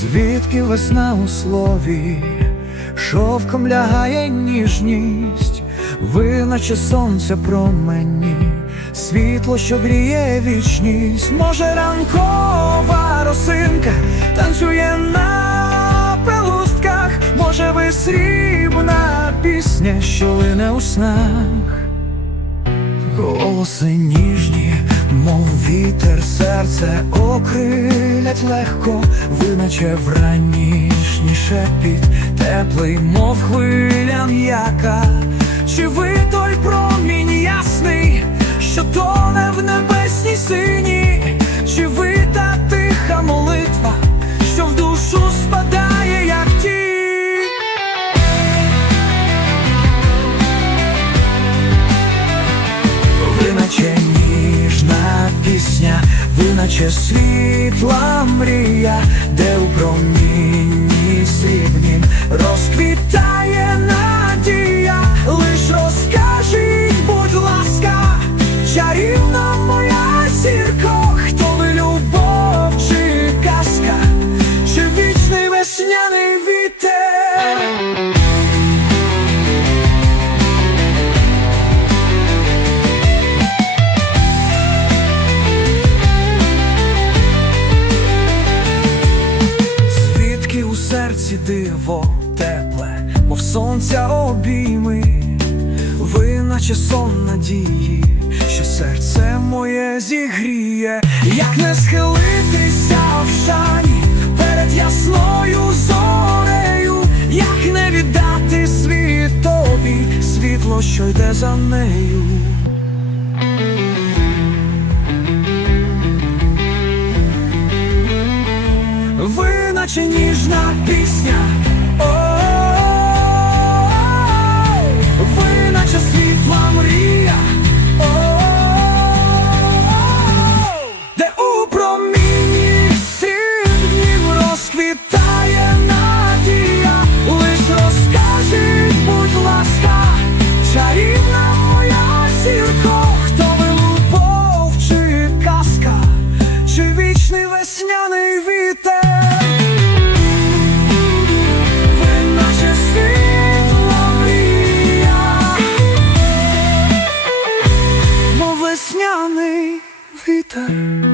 Звідки весна у слові, шовком лягає ніжність, ви наче сонце промені, світло, що гріє вічність, може ранкова росинка танцює на пелустках, може ви срібна пісня, що лине у снах. Голоси ніжні, мов вітер, серце окрилять легко, виначе вранішній шепіт, теплий, мов хвиля м'яка. Чи ви той промінь наче світла мрія, де у промінні срібнім розквітає надія, лиш розкажіть, будь ласка, чарівна диво тепле, мов сонця обійми, ви наче сон надії, що серце моє зігріє, як не схилитися в шані перед ясною зорею, як не віддати світові світло, що йде за нею. Мов весняний вітер.